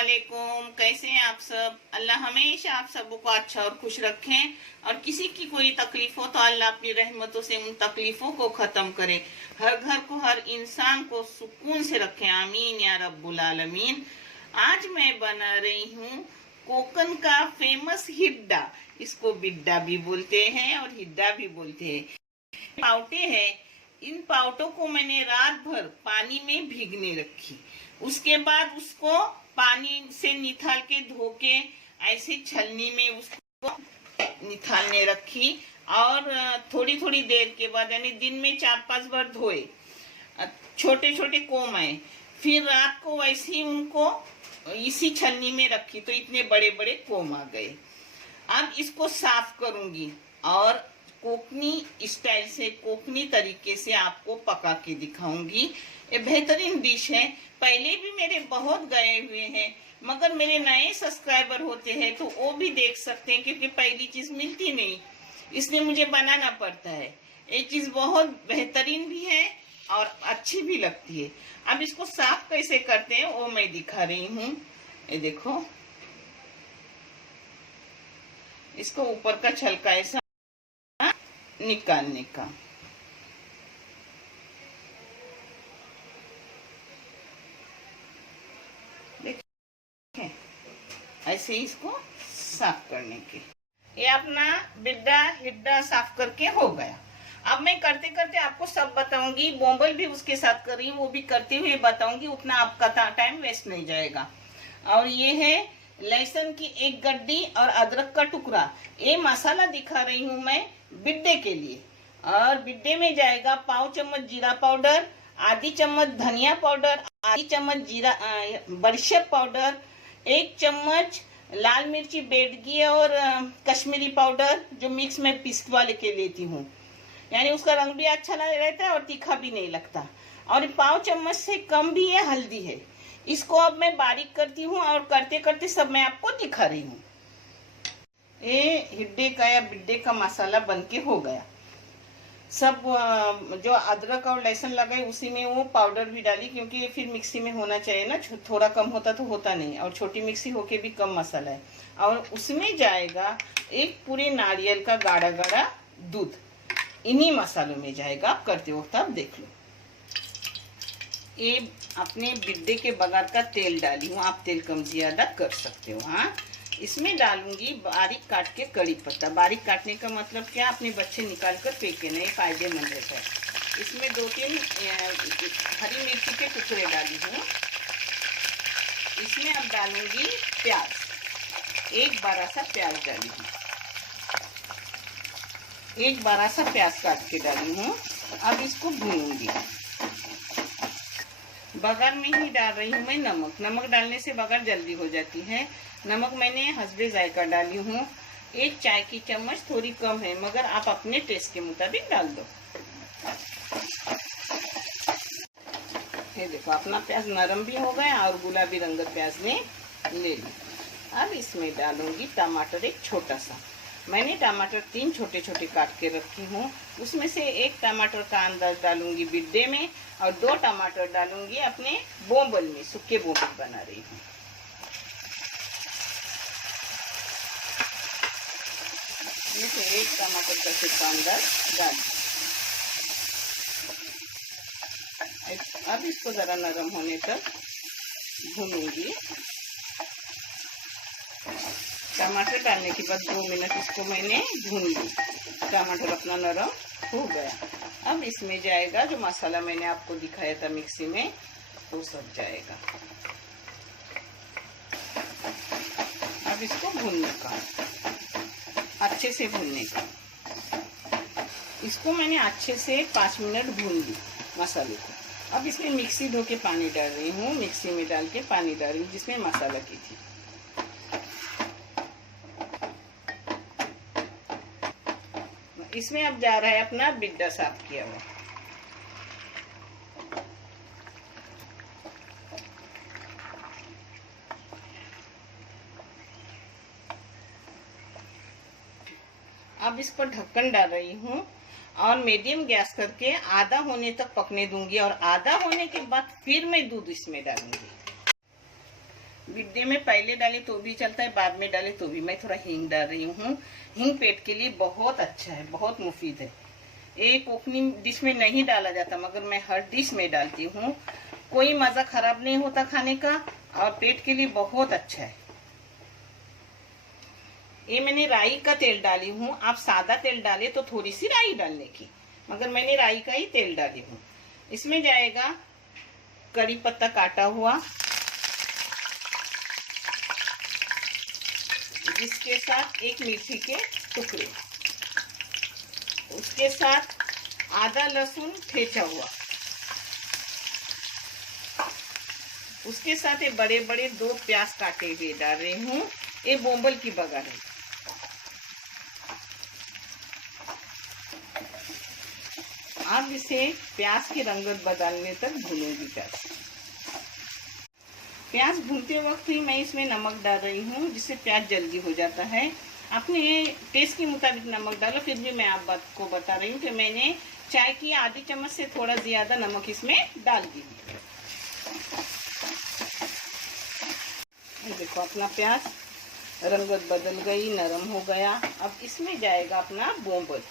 वालेकुम। कैसे हैं आप सब? अल्लाह हमेशा आप सबको अच्छा और खुश रखें, और किसी की कोई तकलीफ हो तो अल्लाह अपनी रहमतों से उन तकलीफों को खत्म करे। हर घर को, हर इंसान को सुकून से रखें। आमीन या रब्बुल आलमीन। आज मैं बना रही हूँ कोकन का फेमस हिड्डा। इसको बिड्डा भी बोलते हैं और हिड्डा भी बोलते हैं। पाउटे हैं, इन पाउटों को मैंने रात भर पानी में भीगने रखी। उसके बाद उसको पानी से निकाल के धो के ऐसे छलनी में उसको निकालने रखी, और थोड़ी थोड़ी देर के बाद यानी दिन में 4-5 बार धोए, छोटे छोटे कोम आए। फिर रात को वैसे ही उनको इसी छलनी में रखी तो इतने बड़े बड़े कोम आ गए। अब इसको साफ करूंगी और कोकनी स्टाइल से, कोकनी तरीके से आपको पका के दिखाऊंगी। ये बेहतरीन डिश है। पहले भी मेरे बहुत गए हुए हैं, मगर मेरे नए सब्सक्राइबर होते हैं तो वो भी देख सकते हैं, क्योंकि पहली चीज मिलती नहीं, इसलिए मुझे बनाना पड़ता है। ये चीज बहुत बेहतरीन भी है और अच्छी भी लगती है। अब इसको साफ कैसे करते हैं वो मैं दिखा रही हूँ। ये देखो, इसको ऊपर का छलका ऐसा निकालने का। देखें, ऐसे ही इसको साफ करने के। ये अपना बिड्डा हिड्डा साफ करके हो गया। अब मैं करते करते आपको सब बताऊंगी, बोंबल भी उसके साथ कर रही हूँ, वो भी करते हुए बताऊंगी, उतना आपका टाइम वेस्ट नहीं जाएगा। और ये है लहसुन की एक गड्डी और अदरक का टुकड़ा। ये मसाला दिखा रही हूँ मैं बिड्डे के लिए। और बिड्डे में जाएगा 1 चम्मच जीरा पाउडर, आधी चम्मच धनिया पाउडर, आधी चम्मच जीरा बड़ीशेप पाउडर, 1 चम्मच लाल मिर्ची बेडगी और कश्मीरी पाउडर, जो मिक्स में पिसवा लेके लेती हूँ, यानी उसका रंग भी अच्छा रहता है और तीखा भी नहीं लगता। और 1 चम्मच से कम भी ये हल्दी है। इसको अब मैं बारीक करती हूँ और करते करते सब मैं आपको दिखा रही हूँ। ये हिड्डे का या बिड्डे का मसाला बनके हो गया। सब जो अदरक और लहसुन लगाए उसी में वो पाउडर भी डाली, क्योंकि फिर मिक्सी में होना चाहिए ना, थोड़ा कम होता तो होता नहीं, और छोटी मिक्सी होके भी कम मसाला है। और उसमें जाएगा एक पूरे नारियल का गाढ़ा गाढ़ा दूध, इन्हीं मसालों में जाएगा। आप करते वक्त आप देख लो। ये अपने बिड्डे के बगैर का तेल डाली हूँ, आप तेल कम ज्यादा कर सकते हो। हाँ, इसमें डालूंगी बारीक काट के कड़ी पत्ता। बारीक काटने का मतलब क्या, अपने बच्चे निकाल कर फेंके नहीं, फायदेमंद रहता है। इसमें 2-3 हरी मिर्ची के टुकड़े डाली हूँ। इसमें अब डालूंगी प्याज, एक बड़ा सा प्याज डाली हूँ, एक बड़ा सा प्याज काट के डाली हूँ। अब इसको भूनूंगी। बघार में ही डाल रही हूँ मैं नमक। नमक डालने से बघार जल्दी हो जाती है। नमक मैंने हस्बे जायका डाली हूँ। 1 चाय की चम्मच, थोड़ी कम है, मगर आप अपने टेस्ट के मुताबिक डाल दो। ये देखो, अपना प्याज नरम भी हो गया और गुलाबी रंग प्याज ने ले ली। अब इसमें डालूंगी टमाटर, एक छोटा सा। मैंने टमाटर 3 छोटे छोटे काट के रखी हूँ। उसमें से 1 टमाटर का अंदाज डालूंगी बिड्डे में, और 2 टमाटर डालूंगी अपने बोंबल में, सूखे बोंबल बना रही हूँ। जैसे 1 टमाटर का सूखा अंदाज डाल। अब इसको जरा नरम होने तक भूनूंगी। टमाटर डालने के बाद 2 मिनट इसको मैंने भून ली। टमाटर अपना नरम हो गया। अब इसमें जाएगा जो मसाला मैंने आपको दिखाया था मिक्सी में, वो सब जाएगा। अब इसको भूनने का, अच्छे से भूनने का। इसको मैंने अच्छे से 5 मिनट भून ली मसाले को। अब इसमें मिक्सी धो के पानी डाल रही हूँ, मिक्सी में डाल के पानी डाल रही हूँ जिसमें मसाला की थी। इसमें अब जा रहा है अपना बिड्डा साफ किया हुआ। अब इस पर ढक्कन डाल रही हूँ और मीडियम गैस करके आधा होने तक पकने दूंगी, और आधा होने के बाद फिर मैं दूध इसमें डालूंगी। बिड्डे में पहले डाले तो भी चलता है, बाद में डाले तो भी। मैं थोड़ा हींग डाल रही हूँ। हींग पेट के लिए बहुत अच्छा है, बहुत मुफीद है। एक ओपनिंग डिश में नहीं डाला जाता, मगर मैं हर डिश में डालती हूँ। कोई मज़ा खराब नहीं होता खाने का, और पेट के लिए बहुत अच्छा है। ये मैंने राई का तेल डाली हूँ। आप सादा तेल डाले तो थोड़ी सी राई डालने की, मगर मैंने राई का ही तेल डाली हूँ। इसमें जाएगा कड़ी पत्ता काटा हुआ, जिसके साथ एक मिर्ची के टुकड़े, उसके साथ आधा लहसुन ठेचा हुआ, उसके साथ ये बड़े बड़े 2 प्याज काटे हुए डाल रही हूँ। ये बोंबल की बघार है। अब इसे प्याज की रंगत बदलने तक भूनूंगी। प्याज भूनते वक्त ही मैं इसमें नमक डाल रही हूँ, जिससे प्याज जल्दी हो जाता है। आपने टेस्ट के मुताबिक नमक डालो। फिर भी मैं आप बात को बता रही हूँ कि मैंने चाय की आधी चम्मच से थोड़ा ज्यादा नमक इसमें डाल दी। देखो अपना प्याज रंगत बदल गई, नरम हो गया। अब इसमें जाएगा अपना बोंबल।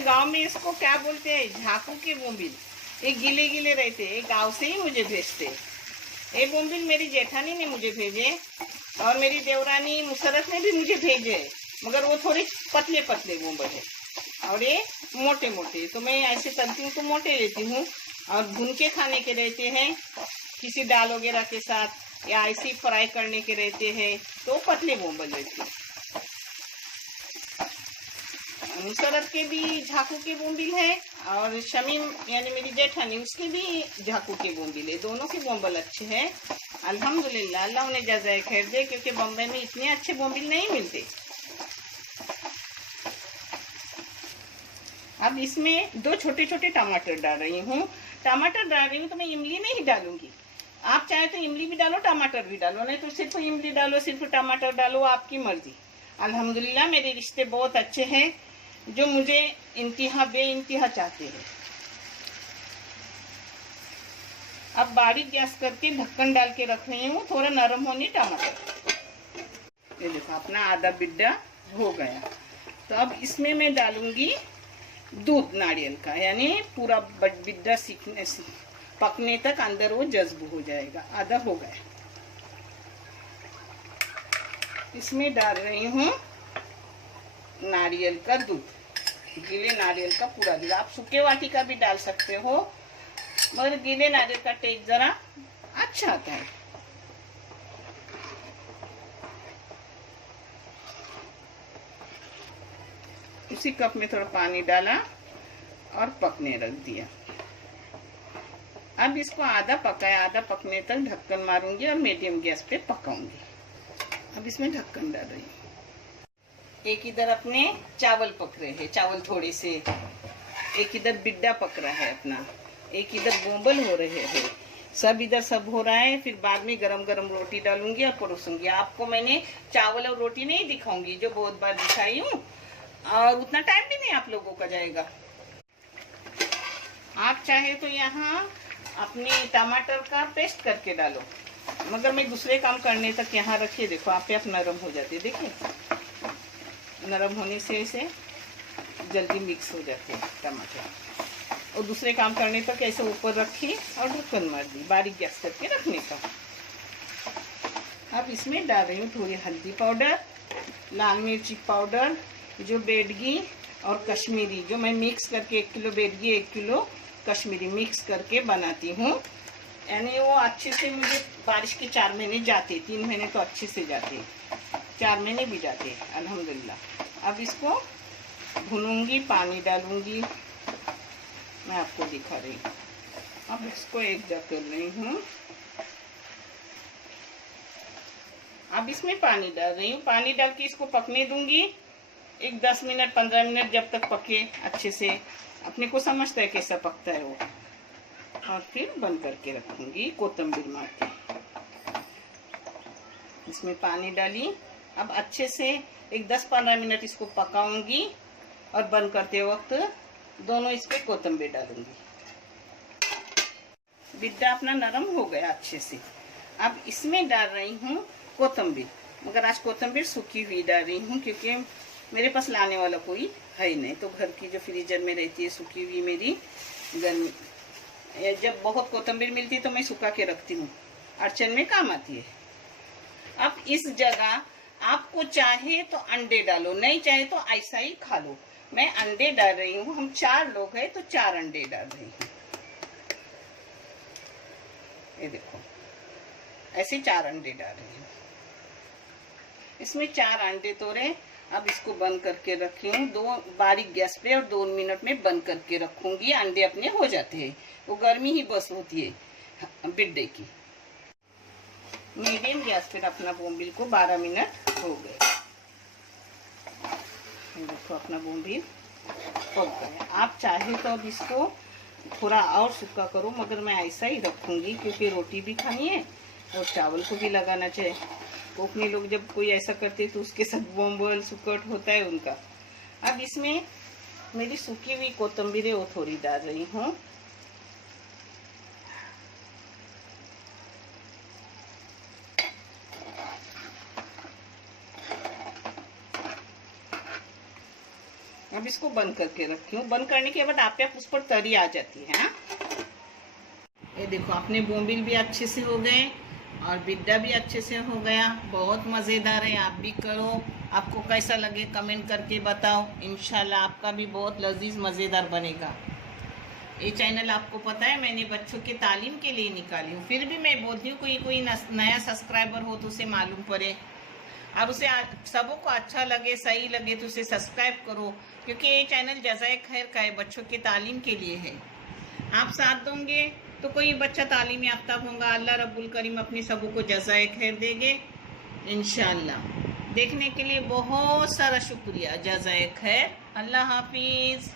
गांव में इसको क्या बोलते हैं, झाकू के बोंबिल। ये गिले गिले रहते, एक गांव से ही मुझे भेजते। ये बोंबिल मेरी जेठानी ने मुझे भेजे, और मेरी देवरानी मुसरत ने भी मुझे भेजे, मगर वो थोड़े पतले पतले बोंबल है, और ये मोटे मोटे। तो मैं ऐसे तलती हूँ तो मोटे लेती हूँ, और भून के खाने के रहते हैं किसी दाल वगैरह के साथ, या ऐसे फ्राई करने के रहते हैं तो पतले बोंबल रहते हैं। मुसरत के भी झाकू के बोंबिल है, और शमीम यानी मेरी जेठानी उसके भी झाकू के बोंबिल है। दोनों के बोंबल अच्छे हैं अल्हम्दुलिल्लाह। अल्लाह उन्हें जज़ाए खैर दे, क्योंकि बम्बई में इतने अच्छे बोंबिल नहीं मिलते। अब इसमें 2 छोटे छोटे टमाटर डाल रही हूँ। टमाटर डाल रही हूँ तो मैं इमली नहीं डालूंगी। आप चाहे तो इमली भी डालो, टमाटर भी डालो, नहीं तो सिर्फ इमली डालो, सिर्फ टमाटर डालो, आपकी मर्जी। अल्हम्दुलिल्लाह मेरे रिश्ते बहुत अच्छे हैं, जो मुझे इंतहा बे इंतहा चाहते हैं। अब बारीक गैस करके ढक्कन डाल के रख रही हूँ, थोड़ा नरम होने टमाटर। ये देखो अपना आधा बिड्डा हो गया। तो अब इसमें मैं डालूंगी दूध नारियल का, यानी पूरा बिड्डा सीखने पकने तक अंदर वो जज्ब हो जाएगा। आधा हो गया। इसमें डाल रही हूँ नारियल का दूध, गीले नारियल का पूरा दूध। आप सूखे वाटी का भी डाल सकते हो, मगर गीले नारियल का टेस्ट जरा अच्छा आता है। उसी कप में थोड़ा पानी डाला और पकने रख दिया। अब इसको आधा पकाया, आधा पकने तक ढक्कन मारूंगी और मीडियम गैस पे पकाऊंगी। अब इसमें ढक्कन डाल रही हूँ। एक इधर अपने चावल पक रहे हैं, चावल थोड़े से, एक इधर बिड्डा पक रहा है अपना, एक इधर बोंबल हो रहे हैं, सब इधर सब हो रहा है। फिर बाद में गरम गरम रोटी डालूंगी और परोसूंगी। आपको मैंने चावल और रोटी नहीं दिखाऊंगी, जो बहुत बार दिखाई हूँ, और उतना टाइम भी नहीं आप लोगों का जाएगा। आप चाहे तो यहाँ अपने टमाटर का पेस्ट करके डालो, मगर मैं दूसरे काम करने तक यहाँ रखिए। देखो आप नरम हो जाते, देखिए नरम होने से इसे जल्दी मिक्स हो जाते हैं टमाटर। और दूसरे काम करने तक ऐसे ऊपर रखिए और ढक्कन मार दी, बारीक गैस करके रखने का। अब इसमें डाल रही हूँ थोड़ी हल्दी पाउडर, लाल मिर्ची पाउडर, जो बेडगी और कश्मीरी, जो मैं मिक्स करके 1 kilo Byadgi 1 kilo Kashmiri mix करके बनाती हूँ। यानी वो अच्छे से, मुझे बारिश के 4 महीने जाते, 3 महीने तो अच्छे से जाते, 4 महीने भी जाते अल्हम्दुलिल्लाह। अब इसको भूनूंगी, पानी डालूंगी, मैं आपको दिखा रही हूँ। अब इसको एक जग कर रही हूँ। अब इसमें पानी डाल रही हूँ। पानी डाल के इसको पकने दूंगी एक 10 मिनट 15 मिनट, जब तक पके अच्छे से। अपने को समझता है कैसा पकता है वो। और फिर बंद करके रखूंगी कोतंबीर मार के। इसमें पानी डाली। अब अच्छे से एक 10-15 मिनट इसको पकाऊंगी, और बंद करते वक्त दोनों इस पे कोतंबीर डालूंगी। बिड्डा अपना नरम हो गया अच्छे से। अब इसमें डाल रही हूँ कोतंबीर, मगर आज कोतंबीर सूखी हुई डाल रही हूँ क्योंकि मेरे पास लाने वाला कोई है ही नहीं। तो घर की जो फ्रीजर में रहती है सूखी हुई मेरी, गर्मी जब बहुत कोतंबीर मिलती है तो मैं सुखा के रखती हूँ, अड़चन में काम आती है। अब इस जगह आपको चाहे तो अंडे डालो, नहीं चाहे तो ऐसा ही खा लो। मैं अंडे डाल रही हूँ, हम 4 लोग हैं तो 4 अंडे डाल रही हूँ। ये देखो ऐसे 4 अंडे डाल रही हूँ। इसमें 4 अंडे तोड़े। अब इसको बंद करके रखी हूँ 2 बारीक गैस पे, और 2 मिनट में बंद करके रखूंगी। अंडे अपने हो जाते हैं, वो गर्मी ही बस होती है बिड्डे की। मीडियम गैस पे अपना बोम्बिल को 12 मिनट हो गए। देखो अपना बोम्बिल पक गया। आप चाहे तो अब इसको थोड़ा और सूखा करो, मगर मैं ऐसा ही रखूंगी क्योंकि रोटी भी खानी है और चावल को भी लगाना चाहिए। तो अपने लोग जब कोई ऐसा करते तो उसके साथ बोम्बल सुकट होता है उनका। अब इसमें मेरी सूखी हुई कोतंबीर वो थोड़ी डाल रही हूँ। अब इसको बंद करके रखी हूँ। बंद करने के बाद आप उस पर तरी आ जाती है ना। ये देखो अपने बोम्बिल भी अच्छे से हो गए और बिड्डा भी अच्छे से हो गया। बहुत मज़ेदार है, आप भी करो। आपको कैसा लगे कमेंट करके बताओ। इंशाल्लाह आपका भी बहुत लजीज मज़ेदार बनेगा। ये चैनल आपको पता है मैंने बच्चों के तालीम के लिए निकाली हूँ, फिर भी मैं बोलती हूँ कोई नया सब्सक्राइबर हो तो उसे मालूम पड़े और उसे सबों को अच्छा लगे, सही लगे तो उसे सब्सक्राइब करो, क्योंकि ये चैनल जज़ाए खैर का है, बच्चों के तालीम के लिए है। आप साथ दोगे तो कोई बच्चा तालीम याफ्ता होगा। अल्लाह रब्बुल करीम अपने सबों को जज़ाए खैर देंगे इंशाल्लाह। देखने के लिए बहुत सारा शुक्रिया। जज़ाए खैर। अल्लाह हाफिज़।